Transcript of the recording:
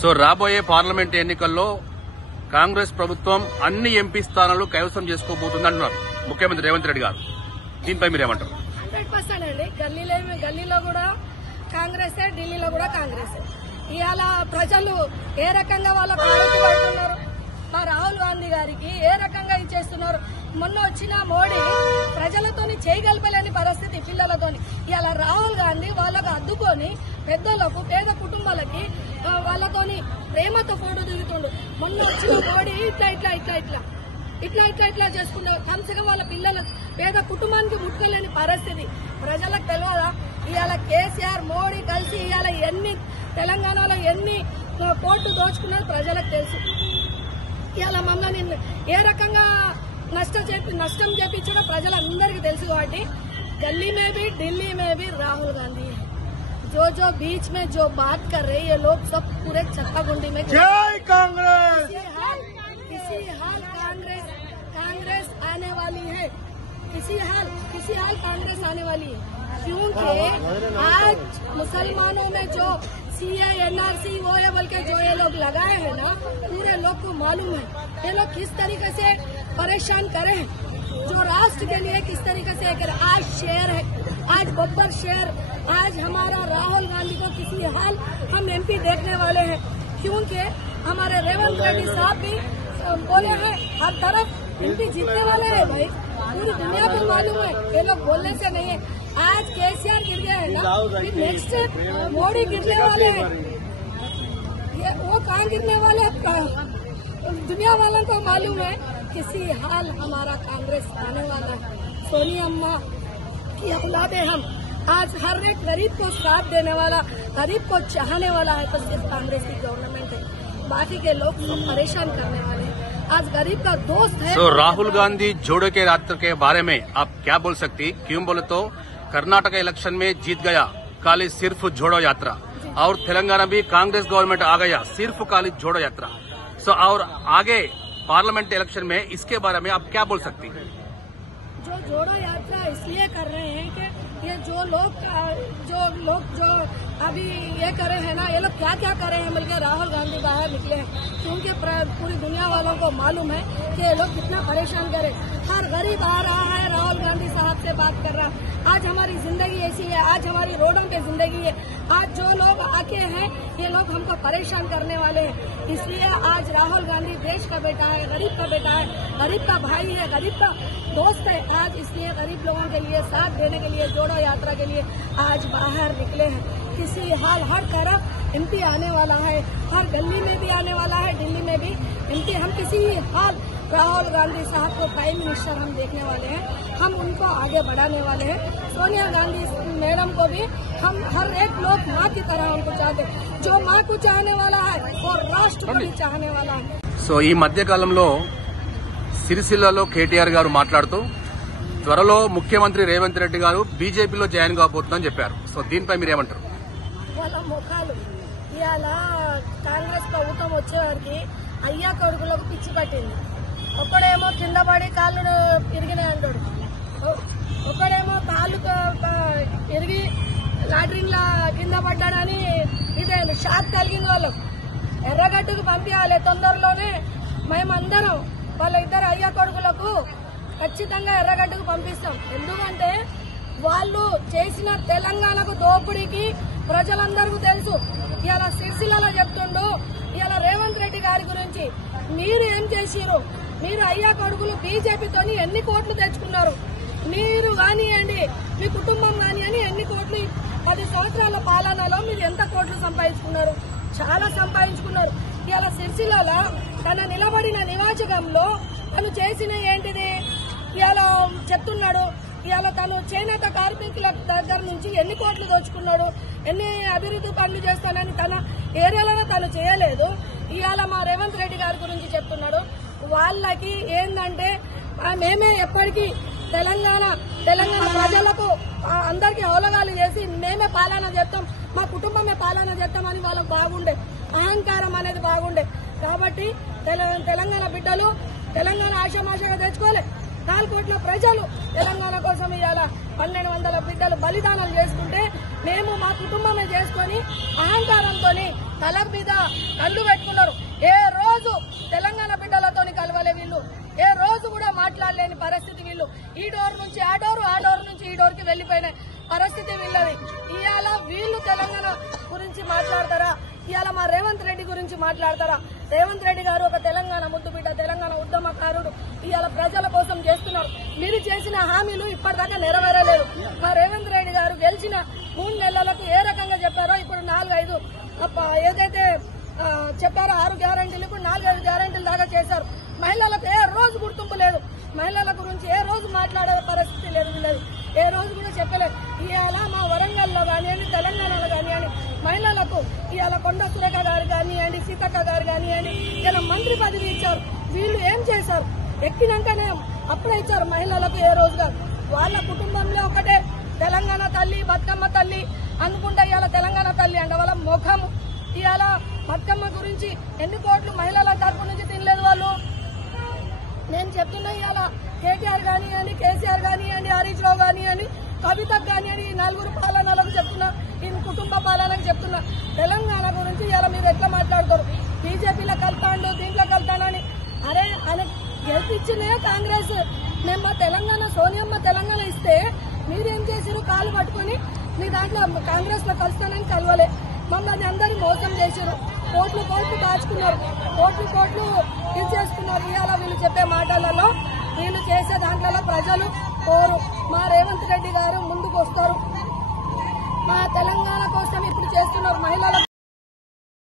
So రాబోయే parliament ఎన్నికల్లో కాంగ్రెస్ ప్రభుత్వం అన్ని ఎంపీ స్థానాలు కైవసం చేసుకోబోతుందంటున్నారు ముఖ్యమంత్రి రేవంత్ రెడ్డి గారు. దీనిపై మీరేమంటారు? 100% అండి. గల్లీలో కూడా కాంగ్రెసే, ఢిల్లీలో కూడా కాంగ్రెసే. ఇవాళ ప్రజలు ఏ రకంగా వాళ్ళకు ఆరోగ్యపడుతున్నారు, మా రాహుల్ గాంధీ గారికి ఏ రకంగా ఇచ్చేస్తున్నారు. మొన్న వచ్చిన మోడీ ప్రజలతోని చేయగలపలేని పరిస్థితి పిల్లలతోని. ఇవాళ రాహుల్ గాంధీ వాళ్ళకు అద్దుకొని పెద్దలకు, పేద కుటుంబాలకి వాళ్ళతోని ప్రేమతో ఫోటో దిగుతుండు. మొన్న వచ్చిన మోడీ ఇట్లా చేసుకున్నారు. కమ్సగా వాళ్ళ పిల్లల పేద కుటుంబానికి ముట్టుకోలేని పరిస్థితి ప్రజలకు తెలియదా? ఇవాళ కేసీఆర్, మోడీ కలిసి ఇవాళ ఎన్ని తెలంగాణలో ఎన్ని కోట్లు దోచుకున్నారు ప్రజలకు తెలుసు. ఇవాళ మమ్మల్ని ఏ రకంగా నష్టం చేపించడం ప్రజలందరికీ తెలుసు. కాబట్టి गली में भी, दिल्ली में भी राहुल गांधी है. जो बीच में जो बात कर रहे ये लोग सब पूरे छक्का गुंडी में जय कांग्रेस. किसी हाल कांग्रेस आने वाली है. किसी हाल कांग्रेस आने वाली है. क्योंकि आज मुसलमानों में जो सीए, एनआरसी वो है बोल के जो ये लोग लगाए हैं ना, पूरे लोग को मालूम है ये लोग किस तरीके से परेशान करे हैं. जो राष्ट्र के लिए किस तरीके से करे. आज शेर है, आज बब्बर शेर, आज हमारा राहुल गांधी को किसी हाल हम एमपी देखने वाले हैं. क्योंकि हमारे रेवंत रेड्डी साहब भी बोले हैं हर तरफ एमपी जीतने वाले हैं. भाई पूरी दुनिया को मालूम है, ये लोग बोलने से नहीं है. आज केसीआर गिर गए हैं ना, नेक्स्ट मोदी गिरने वाले हैं. ये वो कहाँ गिरने वाले हैं दुनिया वालों को मालूम है. किसी हाल हमारा कांग्रेस आने वाला है. सोनिया अम्मा की औलादे हम. आज हर एक गरीब को साथ देने वाला, गरीब को चाहने वाला है तो सिर्फ कांग्रेस की गवर्नमेंट है. बाकी के लोग तो परेशान करने वाले हैं. आज गरीब का दोस्त है. राहुल गांधी जोड़े के यात्रा के बारे में आप क्या बोल सकती? क्यों बोले तो कर्नाटक इलेक्शन में जीत गया खाली सिर्फ जोड़ो यात्रा, और तेलंगाना भी कांग्रेस गवर्नमेंट आ गया सिर्फ खाली जोड़ो यात्रा. सो और आगे पार्लियामेंट इलेक्शन में इसके बारे में आप क्या बोल सकती हैं? जो जोड़ो यात्रा इसलिए कर रहे हैं कि ये जो लोग जो अभी ये करे हैं ना, ये लोग क्या क्या करे हैं बल्कि राहुल गांधी बाहर निकले हैं. क्योंकि पूरी दुनिया वालों को मालूम है कि ये लोग कितना परेशान करे. हर गरीब आ रहा है, राहुल गांधी साहब से बात कर रहा है. आज हमारी जिंदगी ऐसी है, आज हमारी रोडों पे जिंदगी है. आज जो लोग आके हैं ये लोग हमको परेशान करने वाले हैं. इसलिए आज राहुल गांधी देश का बेटा है, गरीब का बेटा है, गरीब का भाई है, गरीब का दोस्त है. आज इसलिए गरीब लोगों के लिए साथ देने के लिए, जोड़ो यात्रा के लिए आज बाहर निकले हैं. किसी हाल हर तरफ एमपी आने वाला है, हर गली में भी आने वाला है, दिल्ली में भी एमपी. हम किसी हाल राहुल गांधी साहब को प्राइम मिनिस्टर हम देखने वाले हैं. हम उनको आगे बढ़ाने वाले हैं. सोनिया गांधी मैडम को भी हम हर एक लोग माँ की तरह उनको चाहते हैं. जो माँ को चाहने वाला है और राष्ट्र को भी चाहने वाला है. సో ఈ మధ్య కాలంలో సిరిసిల్లలో కేటీఆర్ గారు మాట్లాడుతూ త్వరలో ముఖ్యమంత్రి రేవంత్ రెడ్డి గారు బీజేపీలో జాయిన్ కాబోతుందని చెప్పారు. సో దీనిపై మీరేమంటారు? వాళ్ళ ముఖాలు ఇవాళ కాంగ్రెస్ ప్రభుత్వం వచ్చేవారికి అయ్యా కొడుకులకు పిచ్చి పట్టింది. ఒకడేమో కింద పడి కాళ్ళు ఇరిగినాయి అంటాడు, ఒకడేమో కాళ్ళు ఇరిగి లాటరీన్లా కింద పడ్డాడని ఇదే షాక్ కలిగింది. వాళ్ళు ఎర్రగడ్డకు పంపించాలి తొందరలోనే. మేమందరం వాళ్ళ ఇద్దరు అయ్యా కొడుకులకు ఖచ్చితంగా ఎర్రగడ్డకు పంపిస్తాం. ఎందుకంటే వాళ్ళు చేసిన తెలంగాణకు దోపిడీకి ప్రజలందరికీ తెలుసు. ఇవాళ సిరిసిల్లలో చెప్తుండు ఇవాళ రేవంత్ రెడ్డి గారి గురించి. మీరు ఏం చేసిరు? మీరు అయ్యా కొడుకులు బీజేపీతోని ఎన్ని కోట్లు తెచ్చుకున్నారు? మీరు కానివ్వండి, మీ కుటుంబం కానివ్వండి, ఎన్ని కోట్లు 10 సంవత్సరాల పాలనలో మీరు ఎంత కోట్లు సంపాదించుకున్నారు? చాలా సంపాదించుకున్నారు. ఇవాళ సిరిసిల్లలో తన నిలబడిన నివాజకంలో తను చేసిన ఏంటిది ఇవాళ చెప్తున్నాడు. ఇవాళ తను చేనేత కార్మికుల దగ్గర నుంచి ఎన్ని కోట్లు దోచుకున్నాడు, ఎన్ని అభివృద్ధి పనులు చేస్తానని తన ఏరియాలో తను చేయలేదు. ఇవాళ మా రేవంత్ రెడ్డి గారి గురించి చెప్తున్నాడు. వాళ్ళకి ఏందంటే మేమే ఎప్పటికీ తెలంగాణ ప్రజలకు అందరికీ అవలగాలు చేసి మేమే పాలన చేస్తాం, మా కుటుంబమే పాలన చేస్తామని వాళ్ళకు బాగుండే, అహంకారం అనేది బాగుండే. కాబట్టి తెలంగాణ బిడ్డలు తెలంగాణ ఆశామాషగా తెచ్చుకోలే. 4 కోట్ల ప్రజలు తెలంగాణ కోసం ఇవాళ 1200 బిడ్డలు బలిదానాలు చేసుకుంటే మేము మా కుటుంబమే చేసుకుని అహంకారంతో తల మీద కళ్ళు పెట్టుకున్నారు. ఏ రోజు తెలంగాణ బిడ్డలతోని కలవలే వీళ్ళు, ఏ రోజు కూడా మాట్లాడలేని పరిస్థితి వీళ్ళు. ఈ డోర్ నుంచి ఆ డోర్, ఆ డోర్ నుంచి ఈ డోర్ కి వెళ్లిపోయిన పరిస్థితి వీళ్ళది. ఇవాళ వీళ్ళు తెలంగాణ గురించి మాట్లాడతారా? ఇవాళ మా రేవంత్ రెడ్డి గురించి మాట్లాడతారా? రేవంత్ రెడ్డి గారు ఒక తెలంగాణ ముద్దుబిడ్డ, తెలంగాణ ఉద్యమకారుడు. ఇవాళ ప్రజల కోసం చేస్తున్నారు. మీరు చేసిన హామీలు ఇప్పటిదాకా నెరవేరలేదు. మా రేవంత్ రెడ్డి గారు గెలిచిన 3 నెలలకు ఏ రకంగా చెప్పారో ఇప్పుడు 4-5 ఏదైతే చెప్పారో 6 గ్యారంటీలు ఇప్పుడు 4-5 గ్యారంటీలు దాకా చేశారు. మహిళలకు ఏ రోజు గుర్తింపు లేదు. మహిళల గురించి ఏ రోజు మాట్లాడే పరిస్థితి లేదు వీళ్ళది. ఏ రోజు కూడా చెప్పలేదు. ఇవాళ మా వరంగల్లో కానివ్వండి, తెలంగాణలో కానివ్వండి, మహిళలకు ఇవాళ కొండ సురేఖ గారు కానివ్వండి, సీతక్క గారు కానివ్వండి, ఇలా మంత్రి పదవి ఇచ్చారు. వీళ్ళు ఏం చేశారు? ఎక్కినాకనే అప్పుడే ఇచ్చారు మహిళలకు. ఏ రోజుగా వాళ్ళ కుటుంబంలో ఒకటే తెలంగాణ తల్లి, బతుకమ్మ తల్లి అనుకుంటే ఇవాళ తెలంగాణ తల్లి అంట వాళ్ళ ముఖం. ఇవాళ బతుకమ్మ గురించి ఎన్ని కోట్లు మహిళల తరపు నుంచి తినలేదు వాళ్ళు. నేను చెప్తున్నా ఇవాళ కేటీఆర్ కానివ్వండి, కేసీఆర్ కానివ్వండి, హరీష్ రావు కానివ్వండి, కవితకు కానివ్వండి, ఈ 4 పాలనలకు చెప్తున్నా, ఈ కుటుంబ పాలనకు చెప్తున్నా. తెలంగాణ గురించి ఇవాళ మీరు ఎట్లా మాట్లాడతారు? బీజేపీలో కలుతాండు, దీంట్లో కలుతానని. అరే ఆయన గెలిపించినే కాంగ్రెస్. మేము మా తెలంగాణ సోనియమ్మ తెలంగాణ ఇస్తే మీరేం చేశారు? కాలు పట్టుకుని మీ దాంట్లో కాంగ్రెస్ లో కలుస్తానని కలవలే. మమ్మల్ని అందరూ మోసం చేశారు. కోట్లు దాచుకున్నారు, కోట్లు ఇచ్చేసుకున్నారు. ఇవాళ వీళ్ళు చెప్పే మాటలలో, వీళ్ళు చేసే దాంట్లో ప్రజలు కోరు. మా రేవంత్ రెడ్డి గారు ముందుకు వస్తారు. మా తెలంగాణ కోసం ఇప్పుడు చేస్తున్నారు మహిళల